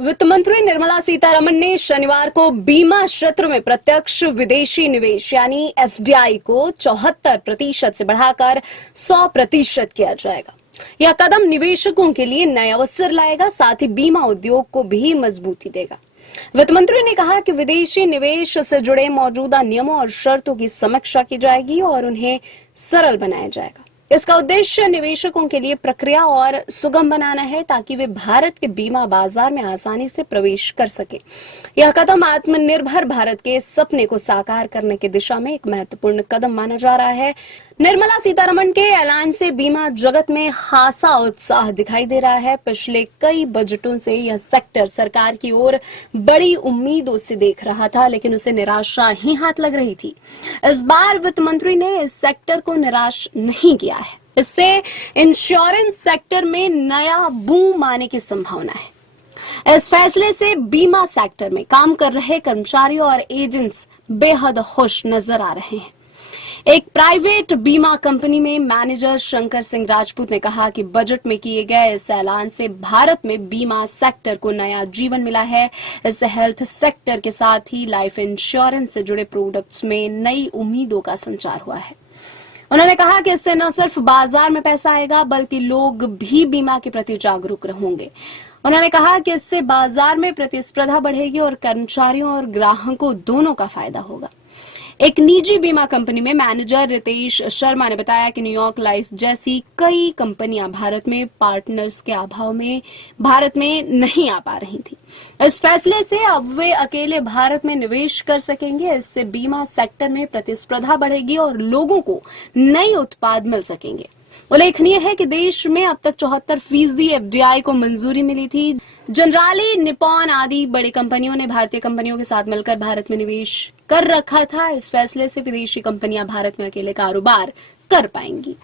वित्त मंत्री निर्मला सीतारमण ने शनिवार को बीमा क्षेत्र में प्रत्यक्ष विदेशी निवेश यानी एफडीआई को 74% से बढ़ाकर 100% किया जाएगा। यह कदम निवेशकों के लिए नए अवसर लाएगा, साथ ही बीमा उद्योग को भी मजबूती देगा। वित्त मंत्री ने कहा कि विदेशी निवेश से जुड़े मौजूदा नियमों और शर्तों की समीक्षा की जाएगी और उन्हें सरल बनाया जाएगा। इसका उद्देश्य निवेशकों के लिए प्रक्रिया और सुगम बनाना है, ताकि वे भारत के बीमा बाजार में आसानी से प्रवेश कर सकें। यह कदम आत्मनिर्भर भारत के सपने को साकार करने की दिशा में एक महत्वपूर्ण कदम माना जा रहा है। निर्मला सीतारमण के ऐलान से बीमा जगत में खासा उत्साह दिखाई दे रहा है। पिछले कई बजटों से यह सेक्टर सरकार की ओर बड़ी उम्मीदों से देख रहा था, लेकिन उसे निराशा ही हाथ लग रही थी। इस बार वित्त मंत्री ने इस सेक्टर को निराश नहीं किया है। इससे इंश्योरेंस सेक्टर में नया बूम आने की संभावना है। इस फैसले से बीमा सेक्टर में काम कर रहे कर्मचारियों और एजेंट्स बेहद खुश नजर आ रहे हैं। एक प्राइवेट बीमा कंपनी में मैनेजर शंकर सिंह राजपूत ने कहा कि बजट में किए गए इस ऐलान से भारत में बीमा सेक्टर को नया जीवन मिला है। इससे हेल्थ सेक्टर के साथ ही लाइफ इंश्योरेंस से जुड़े प्रोडक्ट्स में नई उम्मीदों का संचार हुआ है। उन्होंने कहा कि इससे न सिर्फ बाजार में पैसा आएगा, बल्कि लोग भी बीमा के प्रति जागरूक होंगे। उन्होंने कहा कि इससे बाजार में प्रतिस्पर्धा बढ़ेगी और कर्मचारियों और ग्राहकों दोनों का फायदा होगा। एक निजी बीमा कंपनी में मैनेजर रितेश शर्मा ने बताया कि न्यूयॉर्क लाइफ जैसी कई कंपनियां भारत में पार्टनर्स के अभाव में भारत में नहीं आ पा रही थी। इस फैसले से अब वे अकेले भारत में निवेश कर सकेंगे। इससे बीमा सेक्टर में प्रतिस्पर्धा बढ़ेगी और लोगों को नए उत्पाद मिल सकेंगे। उल्लेखनीय है कि देश में अब तक 74% एफडीआई को मंजूरी मिली थी। जनराली, निपॉन आदि बड़ी कंपनियों ने भारतीय कंपनियों के साथ मिलकर भारत में निवेश कर रखा था। इस फैसले से विदेशी कंपनियां भारत में अकेले कारोबार कर पाएंगी।